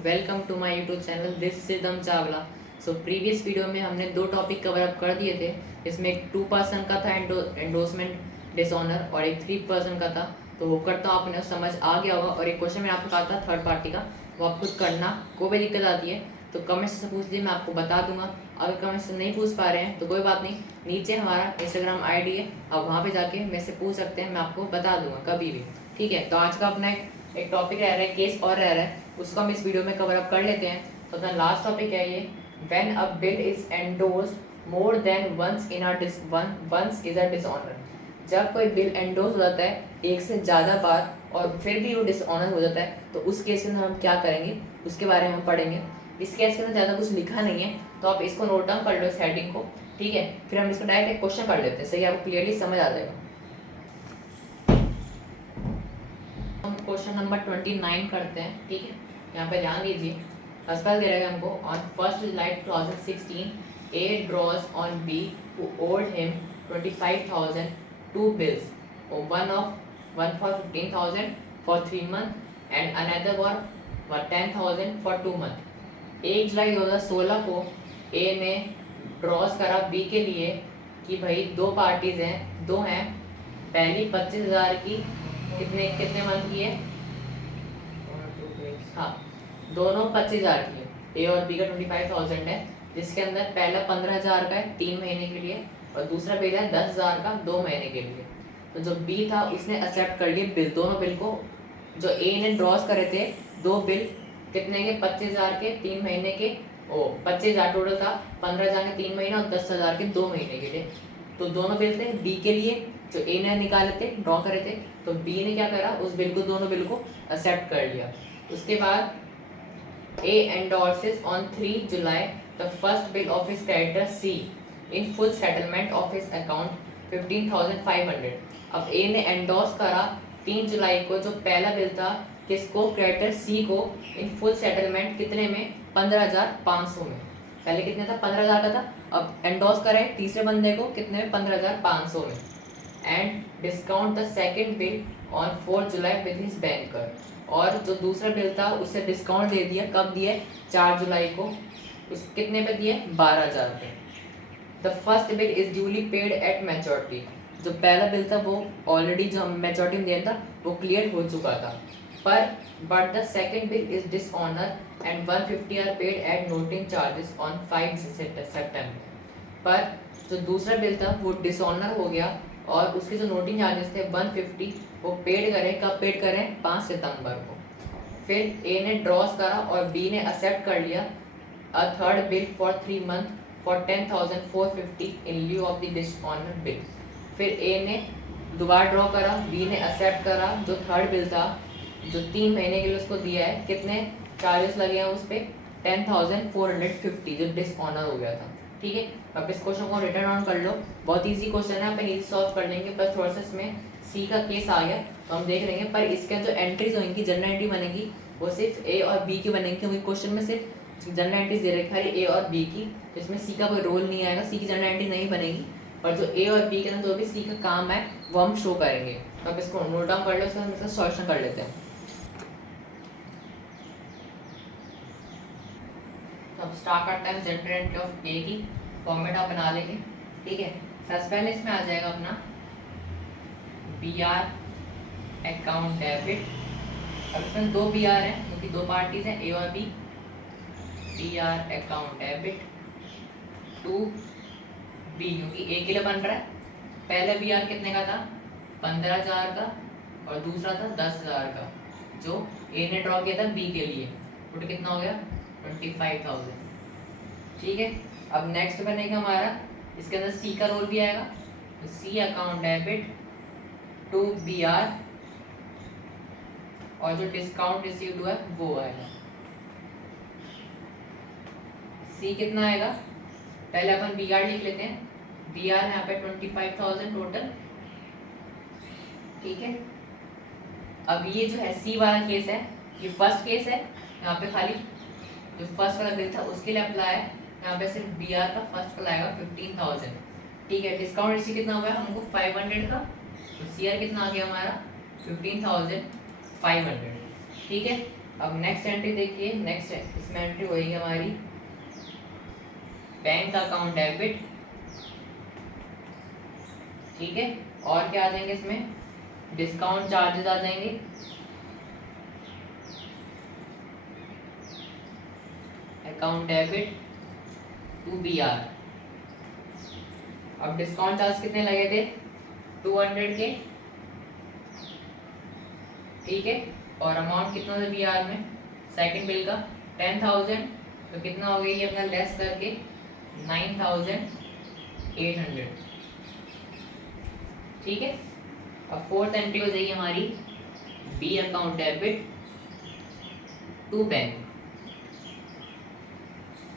Welcome to my YouTube channel this is Siddham Chawla. So previous video में हमने दो topic cover up कर दिए थे, जिसमें एक 2% का था एंडोर्समेंट डिसऑनर और एक 3% का था। तो वो करता हूँ आपने समझ आ गया होगा। और एक क्वेश्चन मैंने आपको कहा था थर्ड पार्टी का, वो आप खुद करना। कोई भी दिक्कत आती है तो कमेंट से पूछ लीजिए, मैं आपको बता दूंगा। अगर कमेंट से नहीं पूछ पा रहे हैं तो कोई बात नहीं, नीचे हमारा इंस्टाग्राम आईडी है, आप वहाँ पे जाके मेरे से पूछ सकते हैं, मैं आपको बता दूंगा कभी भी। ठीक है, तो आज का अपना एक टॉपिक रह रहा है, केस और रह रहा है, उसको हम इस वीडियो में कवर अप कर लेते हैं। तो अपना लास्ट टॉपिक है ये, when a bill is endorsed more than once in a once is a dishonour. जब कोई बिल एंडोर्स हो जाता है एक से ज़्यादा बार और फिर भी वो डिसऑनर हो जाता है, तो उस केस के अंदर हम क्या करेंगे उसके बारे में हम पढ़ेंगे। इस केस के अंदर ज़्यादा कुछ लिखा नहीं है, तो आप इसको नोट डाउन कर लो इस हेडिंग को। ठीक है, फिर हम इसको डायरेक्ट एक क्वेश्चन कर लेते हैं, सही आपको क्लियरली समझ आ जाएगा। हम क्वेश्चन नंबर 29 करते हैं। ठीक है, यहाँ पे ध्यान दीजिए। फर्स्ट दे रहेगा हमको, on 1 July 2016 A draws on B who owed him 25,000 two bills, one for 15,000 for 3 month and another for 10,000 for 2 month. 1 July 2016 को ए ने ड्रॉज करा बी के लिए कि भाई दो पार्टीज हैं, दो हैं। पहली 25,000 की कितने कितने मंथ की है? हाँ, दोनों 25,000 की है। ए और बी का 25,000 है, जिसके अंदर पहला 15,000 का है 3 महीने के लिए और दूसरा भेजा है 10,000 का 2 महीने के लिए। तो जो बी था उसने एक्सेप्ट कर लिए बिल, दोनों बिल को। जो ए ने ड्रॉज करे थे दो बिल कितने के, 25,000 के 3 महीने के, ओ 25,000 टोटल था, 15,000 के 3 महीने और 10,000 के 2 महीने के लिए। तो दोनों बिल थे बी के लिए, जो ए ने निकाले थे, ड्रॉ करे थे। तो बी ने क्या करा, उस बिल को, दोनों बिल को एक्सेप्ट कर लिया। उसके बाद A endorses on 3 July the first bill of his creditor C in full settlement of his account 15,500। अब ए ने एंडोर्स करा 3 जुलाई को जो पहला बिल था, किसको, क्रेडिटर सी को, इन फुल सेटलमेंट कितने में, 15,500 में। पहले कितने था, 15,000 का था। अब एंडोर्स करा है तीसरे बंदे को कितने में, 15,500 में। And discount the second bill on 4 July with his banker. और जो दूसरा बिल था उसे डिस्काउंट दे दिया, कब दिया, 4 जुलाई को। उस कितने पे दिए, 12,000 पे। The first bill is duly paid at maturity. जो पहला बिल था वो ऑलरेडी जो मैच्योरिटी में दिया था वो क्लियर हो चुका था। पर but the second bill is dishonour and 150 are paid at noting charges on 5 September. पर जो दूसरा बिल था वो डिसऑनर हो गया और उसके जो नोटिंग चार्जेस थे 150 वो पेड करें, कब पेड करें, 5 सितंबर को। फिर ए ने ड्रॉस करा और बी ने एक्सेप्ट कर लिया a third bill for 3 month for 10,450 in lieu of the dishonour bill. फिर ए ने दोबारा ड्रॉ करा, बी ने एक्सेप्ट करा जो थर्ड बिल था, जो 3 महीने के लिए उसको दिया है, कितने चार्जेस लगे हैं उस पर, 10,450, जो डिसऑनर हो गया था। ठीक है, अब इस क्वेश्चन को रिटर्न ऑन कर लो, बहुत इजी क्वेश्चन है, अपन इजी सॉल्व कर लेंगे। बस थोड़ा सा इसमें सी का केस आ गया तो हम देख लेंगे। पर इसके जो एंट्रीज होंगी, जनरल एंट्री बनेगी, वो सिर्फ ए और बी की बनेगी, क्योंकि क्वेश्चन में सिर्फ जनरल एंट्रीज दे रखा है ए और बी की, तो इसमें सी का कोई रोल नहीं आएगा, सी की जनरल एंट्री नहीं बनेगी। और जो ए और बी के अंदर जो भी सी का काम है वो हम शो करेंगे। तो आप इसको नोट डाउन कर लो, इसका हम इसका सॉल्यूशन कर लेते हैं। तो अब स्टार्ट करते हैं जनरल एंट्री ऑफ ए की, फॉर्मेट आप बना लेंगे। ठीक है, सबसे पहले इसमें आ जाएगा अपना बी आर अकाउंट डेबिट। अब इसमें दो बी आर हैं क्योंकि दो पार्टीज हैं ए और B. B R account debit to B, क्योंकि ए के लिए बन रहा है। पहले बी आर कितने का था, 15,000 का और दूसरा था 10,000 का, जो ए ने ड्रॉ किया था बी के लिए। टोटल कितना हो गया, 25,000। ठीक है, अब नेक्स्ट बनेगा हमारा, इसके अंदर सी का रोल भी आएगा, तो C account debit to B R, और जो डिस्काउंट रिसीव्ड हुआ है वो आएगा। सी कितना आएगा, पहले अपन बी आर लिख लेते हैं। बी आर यहाँ पे 25,000 टोटल। ठीक है, अब ये जो है सी वाला केस है, ये फर्स्ट केस है, यहाँ पे खाली जो फर्स्ट वाला बिल था उसके लिए अप्लाई है। यहाँ पे सिर्फ बी आर का फर्स्ट वाला आएगा 15,000। ठीक है, डिस्काउंट रिसीव कितना हुआ है हमको 500 का, तो सी आर कितना आ गया हमारा 15,500। ठीक है, अब नेक्स्ट एंट्री देखिए, नेक्स्ट इसमें एंट्री होगी हमारी बैंक अकाउंट डेबिट, ठीक है। और क्या आ जाएंगे इसमें, डिस्काउंट चार्जेस आ जाएंगे, account debit to B R. अब डिस्काउंट चार्ज कितने लगे थे, 200 के, ठीक है। और अमाउंट कितना था बी आर में, सेकंड बिल का 10,000, तो कितना हो गया ये अपना लेस करके 9,800, ठीक है। अब फोर्थ एंट्री हो जाएगी हमारी B account debit to bank,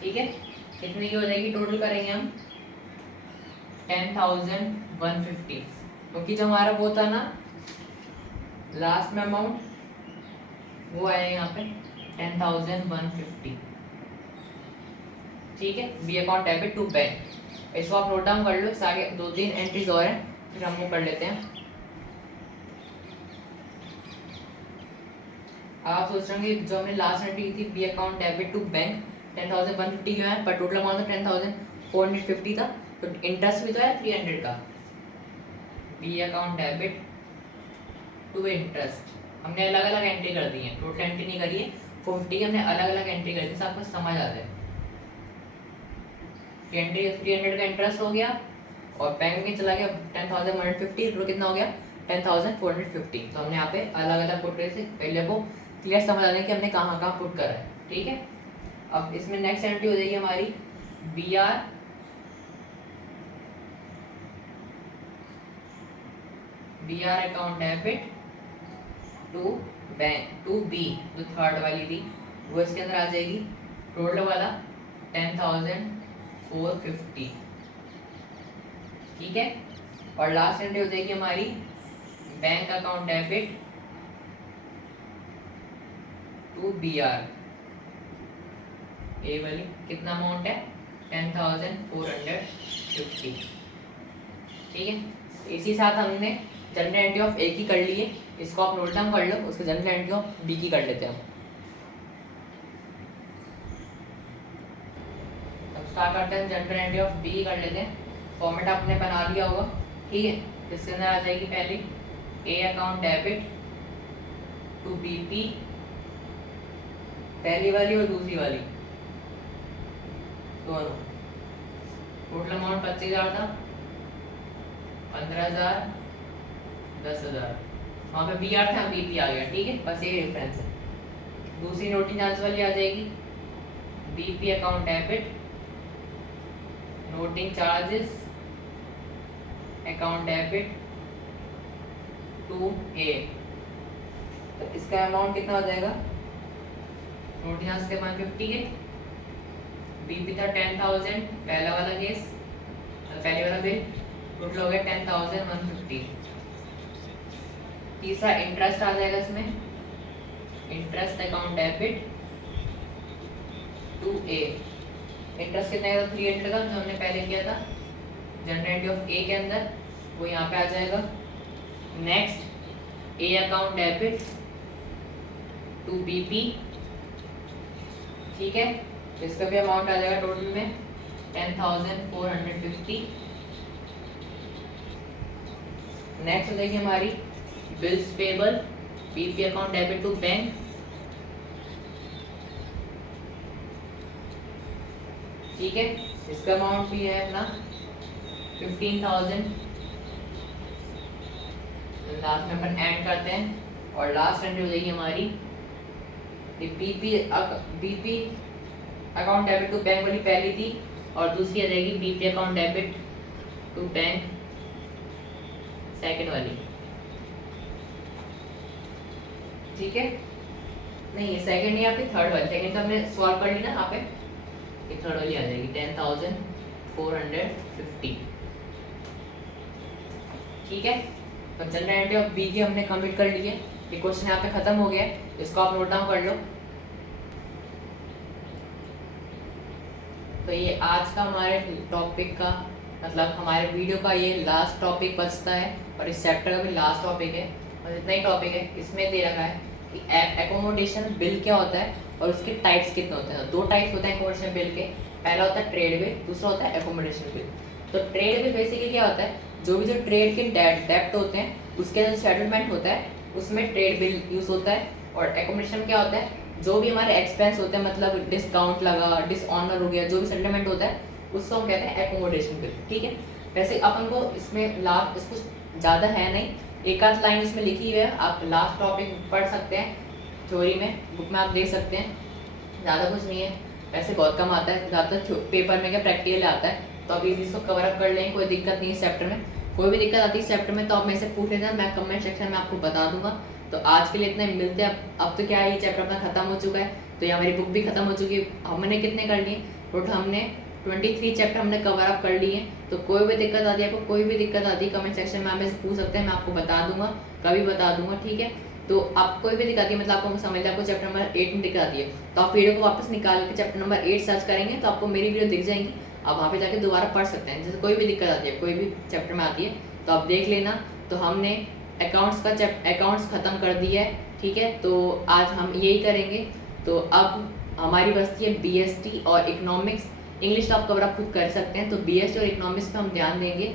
ठीक है। कितने की हो जाएगी, टोटल करेंगे हम 10,150, क्योंकि जो हमारा वो था ना लास्ट में अमाउंट, वो आया यहाँ पे 10,150, ठीक है। B account debit to bank, इसको आप नोट डाउन कर लो, आगे 2-3 एंट्रीज और हैं, फिर हम वो कर लेते हैं। आप सोच रहे होंगे जो हमने लास्ट एंट्री की थी B account debit to bank 10,150 क्यों है, पर टोटल अमाउंट तो 10,450 था, तो इंटरेस्ट भी तो है 300 का। B account debit to interest हमने अलग अलग एंट्री कर दी है, टोटल एंट्री नहीं करी है, 450 की हमने अलग अलग एंट्री कर दी, आपको समझ आता है। 300 का इंटरेस्ट हो गया और बैंक में चला गया 10,150, तो कितना हो गया 10,450। तो हमने यहाँ पे अलग अलग पुट करे थे, पहले वो क्लियर समझ आने कि हमने कहाँ कहाँ पुट करा है, ठीक है। अब इसमें नेक्स्ट एंट्री हो जाएगी हमारी B R account debit to bank to B, जो थर्ड वाली थी वो इसके अंदर आ जाएगी, टोटल वाला 10,450, ठीक है। और लास्ट एंट्री हो जाएगी हमारी bank account debit to B R, A वाली कितना अमाउंट है 10,450, ठीक है। इसी साथ हमने जनरल एंट्री ऑफ ए की कर ली है, इसको आप नोट डाउन कर लो, उसको जनरल एंट्री ऑफ बी की कर लेते हैं हम। अब स्टार्ट करते हैं, जनरल एंट्री ऑफ बी कर लेते हैं। फॉर्मेट आपने बना लिया होगा, ठीक है। इसके अंदर आ जाएगी पहले A account debit to B P, पहली वाली और दूसरी वाली दोनों। टोटल अमाउंट 25,000 था, 15,000, 10,000, वहाँ पे बी आर था, बी पी आ गया, ठीक है। बस ये डिफरेंस है। दूसरी नोटिंग चार्ज वाली आ जाएगी B P account debit noting charges account debit to A, तो इसका अमाउंट कितना हो जाएगा, नोटिंग चार्ज के 150 के, बीपी था 10,000 पहला वाला केस, पहले वाला बिल, टोटल हो गया 10,150। तीसरा इंटरेस्ट आ जाएगा इसमें, interest account debit to A, interest कितना है 300 का, जो हमने पहले किया था जनरल एंट्री ऑफ ए के अंदर, वो यहाँ पे आ जाएगा। Next A account debit to BP, ठीक है। इसका भी अमाउंट आ जाएगा टोटल में 10,450। नेक्स्ट हो जाएगी हमारी bills payable BP account debit to bank, ठीक है। इसका अमाउंट भी है अपना 15,000, लास्ट में अपन ऐड करते हैं। और लास्ट एंट्री हो जाएगी हमारी BP account debit to bank वाली पहली थी, और दूसरी आ जाएगी BP account debit to bank second वाली, ठीक है। नहीं सेकंड नहीं, आपकी थर्ड वाली, सेकंड तो हमने सॉल्व कर ली ना, यहाँ पे ये थर्ड वाली आ जाएगी 10,450, ठीक है। तो जनरल एंट्री ऑफ बी की हमने कंप्लीट कर ली है, ये क्वेश्चन यहाँ पे खत्म हो गया है, इसको आप नोट डाउन कर लो। तो ये आज का हमारे टॉपिक का मतलब हमारे वीडियो का ये लास्ट टॉपिक बचता है, और इस चैप्टर का भी लास्ट टॉपिक है, और इतना ही टॉपिक है। इसमें दे रखा है कि एकोमोडेशन बिल क्या होता है और उसके टाइप्स कितने होते हैं। दो टाइप्स होते हैं एकोमोडेशन बिल के, पहला होता है ट्रेड बिल, दूसरा होता है एकोमोडेशन बिल। तो ट्रेड बिल बेसिकली क्या होता है, जो भी जो ट्रेड के डेप्ट होते हैं उसके जो सेटलमेंट होता है उसमें ट्रेड बिल यूज़ होता है। और एकोमोडेशन क्या होता है, जो भी हमारे एक्सपेंस होते हैं, मतलब डिस्काउंट लगा, डिसऑनर हो गया, जो भी सेटलमेंट होता है उसको हम कहते हैं एकोमोडेशन बिल। ठीक है, वैसे अपन को इसमें लास्ट इसको ज़्यादा है नहीं, एक आध लाइन इसमें लिखी हुई है, आप लास्ट टॉपिक पढ़ सकते हैं, थ्योरी में बुक में आप देख सकते हैं, ज़्यादा कुछ नहीं है, वैसे बहुत कम आता है, ज़्यादातर पेपर में क्या प्रैक्टिकल आता है, तो आप इसी इसको कवर अप कर लेंगे, कोई दिक्कत नहीं है चैप्टर में। कोई भी दिक्कत आती है चैप्टर में तो आप मेरे से पूछ लेना, मैं कमेंट सेक्शन में आपको बता दूंगा। तो आज के लिए इतना ही, मिलते हैं। अब तो क्या है, ये चैप्टर अपना खत्म हो चुका है, तो ये हमारी बुक भी खत्म हो चुकी है। हमने कितने कर लिए टोटल, हमने 23 चैप्टर हमने कवर अप कर लिए हैं। तो कोई भी दिक्कत आती है, आपको कोई भी दिक्कत आती है कमेंट सेक्शन में हमें पूछ सकते हैं, मैं आपको बता दूंगा, कभी बता दूंगा। ठीक है, तो आप कोई भी दिक्कत आती है, मतलब आपको समझ आपको चैप्टर नंबर 8 में दिक्कत आती है, तो आप वीडियो को वापस निकाल के चैप्टर नंबर 8 सर्च करेंगे तो आपको मेरी वीडियो दिख जाएंगी, आप वहाँ पे जाके दोबारा पढ़ सकते हैं। जैसे कोई भी दिक्कत आती है, कोई भी चैप्टर में आती है तो आप देख लेना। तो हमने अकाउंट्स ख़त्म कर दिया है। ठीक है, तो आज हम यही करेंगे। तो अब हमारी बचती है बीएसटी और इकोनॉमिक्स। इंग्लिश तो आप कवर आप खुद कर सकते हैं, तो बीएसटी और इकोनॉमिक्स पे हम ध्यान देंगे।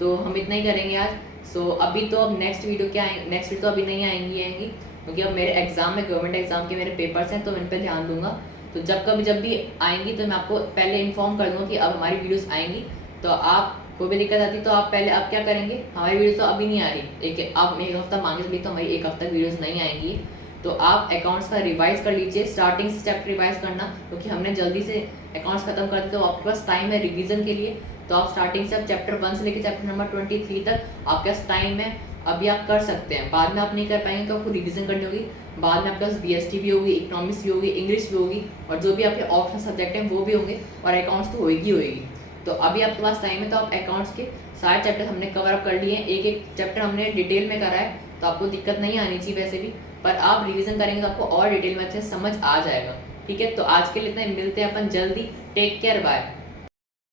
तो हम इतना ही करेंगे आज। सो अभी तो अब नेक्स्ट वीडियो क्या आएंगे, नेक्स्ट वीडियो तो अभी नहीं आएंगी क्योंकि अब मेरे एग्जाम में, गवर्नमेंट एग्जाम के मेरे पेपर्स हैं, तो इन पर ध्यान दूंगा। तो जब भी आएंगी तो मैं आपको पहले इन्फॉर्म कर दूँगा कि अब हमारी वीडियोस आएंगी। तो आप कोई भी दिक्कत आती तो आप पहले आप क्या करेंगे, हमारी वीडियो तो अभी नहीं आ रही, एक आप एक हफ्ता मांगे चलिए, तो हमारी एक हफ्ता वीडियोस नहीं आएंगी। तो आप अकाउंट्स का रिवाइज कर लीजिए, स्टार्टिंग से चैप्टर रिवाइज करना, क्योंकि हमने जल्दी से अकाउंट्स खत्म कर दिए, तो आपके पास टाइम है रिवीजन के लिए। तो आप स्टार्टिंग से, आप चैप्टर 1 से लेकर चैप्टर नंबर 23 तक आपके पास टाइम है, अभी आप कर सकते हैं। बाद में आप नहीं कर पाएंगे तो आपको रिवीजन करनी होगी, बाद में आपके पास बीएसटी भी होगी, इकोनॉमिक्स भी होगी, इंग्लिश भी होगी, और जो भी आपके ऑप्शनल सब्जेक्ट हैं वो भी होंगे, और अकाउंट्स तो होगी। तो अभी आपके पास टाइम है, तो आप अकाउंट्स के सारे चैप्टर हमने कवर अप कर लिए हैं, एक एक चैप्टर हमने डिटेल में करा है, तो आपको दिक्कत नहीं आनी चाहिए वैसे भी, पर आप रिवीजन करेंगे तो आपको और डिटेल में अच्छे से समझ आ जाएगा। ठीक है, तो आज के लिए इतना ही, मिलते हैं अपन जल्दी, टेक केयर, बाय।